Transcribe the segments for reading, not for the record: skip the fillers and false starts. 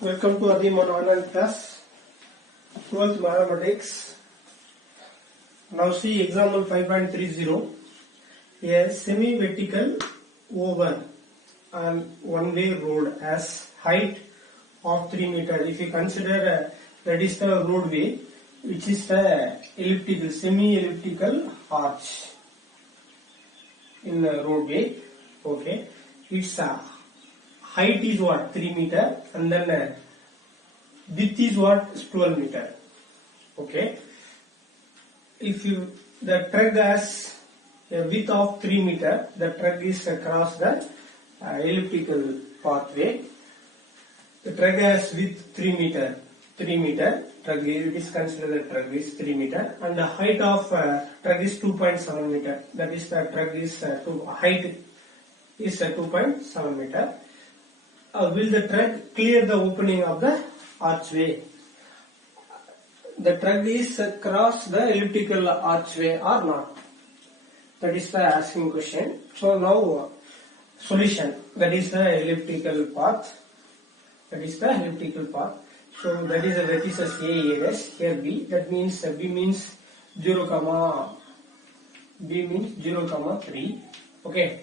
Welcome to Adi online class, 12th mathematics. Now see example 5.30. A semi-vertical oval on one-way road has height of 3 meters. If you consider that is the roadway, which is the elliptical, semi-elliptical arch in the roadway. Okay, its height is what? 3 meter, and then width is what? 12 meter. Okay, if the truck has a width of 3 meter, the truck is across the elliptical pathway. The truck has width 3 meter, truck it is considered the truck is 3 meter, and the height of truck is 2.7 meter. That is the truck is height is 2.7 meter. Will the truck clear the opening of the archway? The truck is across the elliptical archway or not? That is the asking question. So now solution, that is the elliptical path. That is the elliptical path. So that is the vertices A dash, here B. That means B means 0, B means 0, 3. Okay.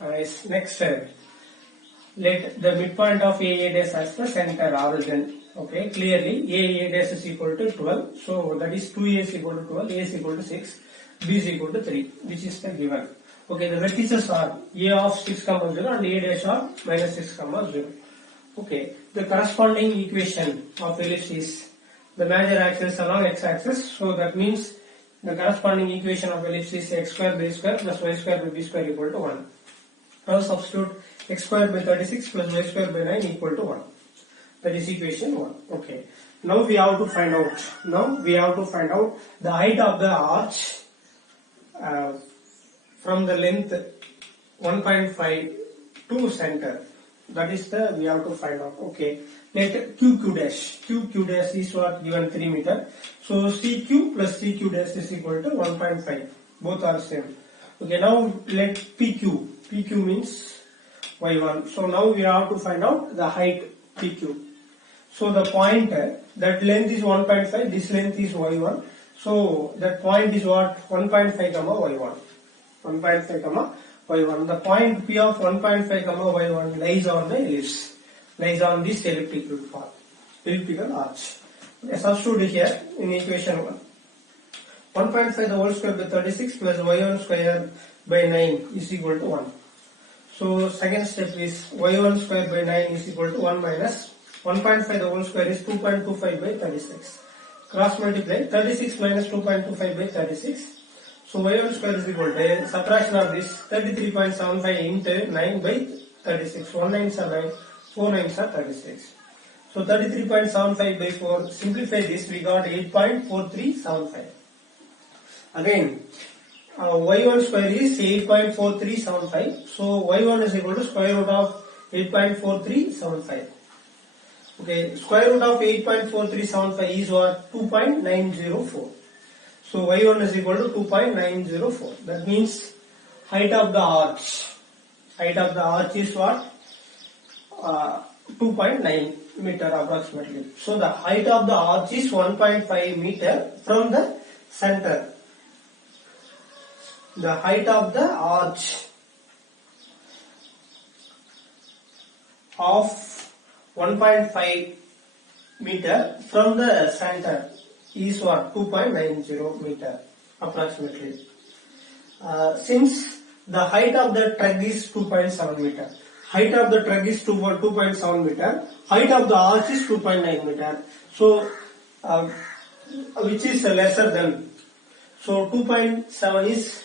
Next, let the midpoint of A dash as the center origin. Okay, clearly A dash is equal to 12. So that is 2A is equal to 12, A is equal to 6, B is equal to 3, which is the given. Okay, the vertices are A of 6, 0 and A dash of minus 6, 0. Okay, the corresponding equation of ellipse is the major axis along x-axis. So that means the corresponding equation of ellipse is x square by square plus y square by b square equal to 1. Now substitute x square by 36 plus y square by 9 equal to 1. That is equation 1. Okay. Now we have to find out. The height of the arch from the length 1.5 to center. That is the we have to find out. Okay. Let Q dash is what? Given 3 meter. So CQ plus CQ dash is equal to 1.5. Both are same. Okay. Now let PQ. PQ means Y1. So now we have to find out the height PQ. So the point, that length is 1.5, this length is Y1. So that point is what? 1.5, Y1. 1.5, Y1. The point P of 1.5, Y1 lies on the ellipse, lies on this elliptical path, elliptical arch. Okay, substitute here in equation 1. 1.5 the whole square by 36 plus Y1 square by 9 is equal to 1. So second step is y1 square by 9 is equal to 1 minus 1.5 the whole square is 2.25 by 36. Cross multiply 36 minus 2.25 by 36. So y1 square is equal to subtraction of this 33.75 into 9 by 36. 1 9s are 9, 4 9s are 36. So 33.75 by 4. Simplify this, we got 8.4375. Again, y1 square is 8.4375. So y1 is equal to square root of 8.4375. Okay, square root of 8.4375 is what? 2.904. So y1 is equal to 2.904. That means height of the arch. Height of the arch is what? 2.9 meter approximately. So the height of the arch is 1.5 meter from the center. The height of the arch of 1.5 meter from the center is what? 2.90 meter approximately. Since the height of the truck is 2.7 meter, height of the truck is 2.7 meter, height of the arch is 2.9 meter. So which is lesser than? So 2.7 is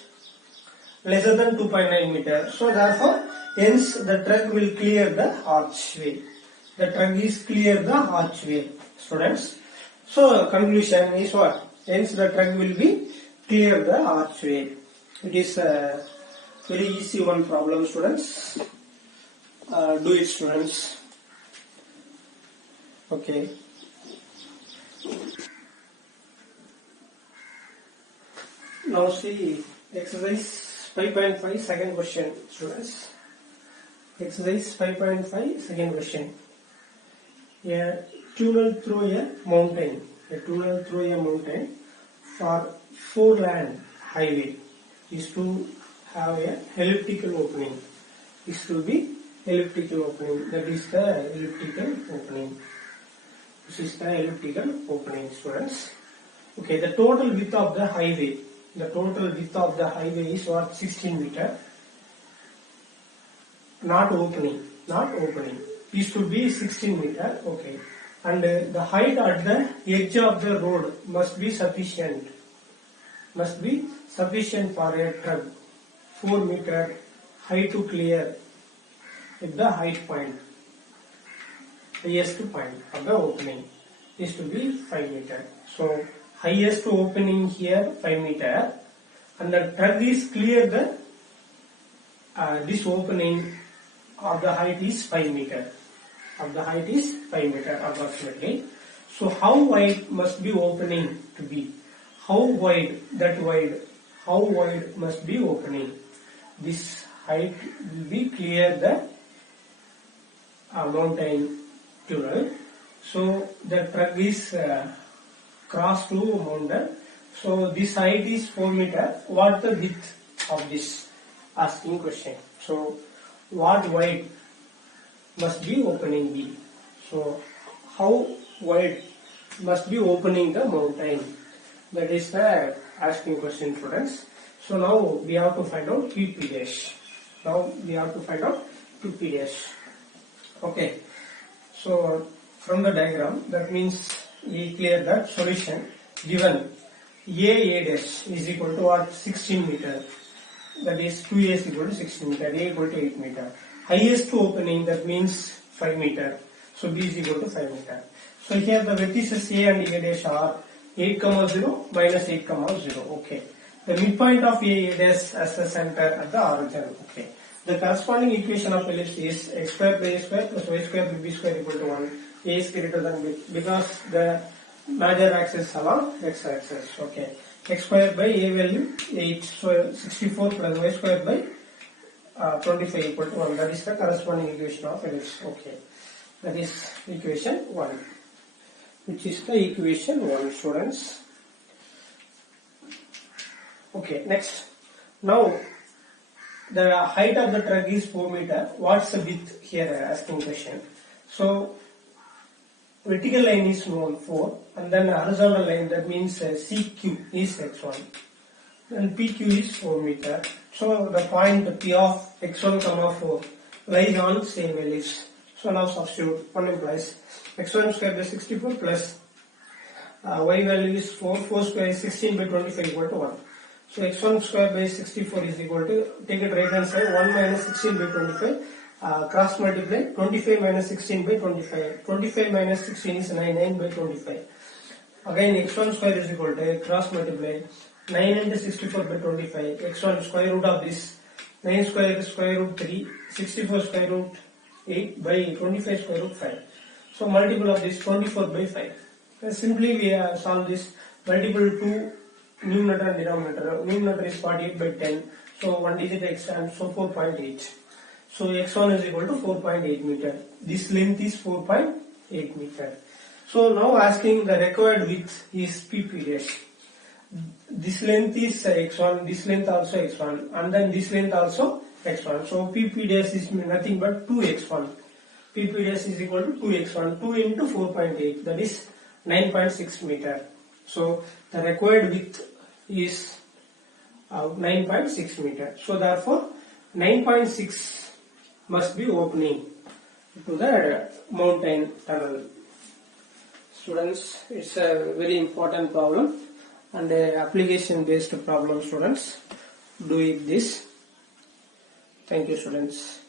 lesser than 2.9 meter. So therefore, hence the truck will clear the archway. The truck is clear the archway, students. So conclusion is what? Hence the truck will be clear the archway. It is a very easy one problem, students. Do it, students. Okay. Now see exercise 5.5 second question, students. Exercise 5.5 second question. A tunnel through a mountain. A tunnel through a mountain for 4-lane highway is to have a elliptical opening. This will be elliptical opening. That is the elliptical opening. This is the elliptical opening, students. Okay, the total width of the highway. The total width of the highway is what? 16 meter. Not opening. Not opening. This should be 16 meter. Okay. And the height at the edge of the road must be sufficient. Must be sufficient for a truck. 4 meter height to clear at the height point. Highest point of the opening is to be 5 meter. So highest opening here 5 meter, and the truck is clear the this opening of the height is 5 meter. Of the height is 5 meter approximately. So how wide must be opening to be? How wide? That wide. How wide must be opening? This height will be clear the mountain tunnel. So the truck is cross to mountain. So this height is 4 meter. What the width of this? Asking question. So what wide must be opening be? So how wide must be opening the mountain? That is the asking question, students. So now we have to find out PP dash. Now we have to find out PP dash. Okay. So from the diagram, that means we clear that solution given A dash is equal to what? 16 meter. That is 2A is equal to 16 meter, A equal to 8 meter. Highest opening, that means 5 meter. So B is equal to 5 meter. So here the vertices A and A dash are 8, 0, minus 8, 0. Okay. The midpoint of A dash as a center at the origin. Okay. The corresponding equation of ellipse is x square by a square plus y square by b square equal to 1. A is greater than b because the major axis along x axis. Okay. X square by a value 8. So 64 plus y square by 25 equal to 1. That is the corresponding equation of ellipse. Okay. That is equation 1. Which is the equation 1, students. Okay. Next. Now the height of the truck is 4 meter. What's the width here? Asking question. So vertical line is known 4, and then horizontal line, that means CQ is x1, and PQ is 4 meter. So the point P of x1, 4 lies on same ellipse. So now substitute. 1 implies x1 square by 64 plus y value is 4. 4 square is 16 by 25 equal to 1. So x1 square by 64 is equal to, take it right hand side, 1 minus 16 by 25, cross multiply, 25 minus 16 by 25. 25 minus 16 is 9, 9 by 25. Again x1 square is equal to, cross multiply, 9 into 64 by 25, x1 square root of this, 9 square is square root 3, 64 square root 8 by 25 square root 5. So multiple of this 24 by 5. Simply we solve this, multiple 2 numerator and denominator. Numerator is 48 by 10. So 1 digit extend, so 4.8. So x1 is equal to 4.8 meter. This length is 4.8 meter. So now asking the required width is PP dash. This length is x1, this length also x1, and then this length also x1. So PP dash is nothing but 2x1. PP dash is equal to 2x1. 2 into 4.8, that is 9.6 meter. So the required width is 9.6 meter. So therefore 9.6 must be opening to the mountain tunnel. Students, it's a very important problem and application based problem, students. Do it this. Thank you, students.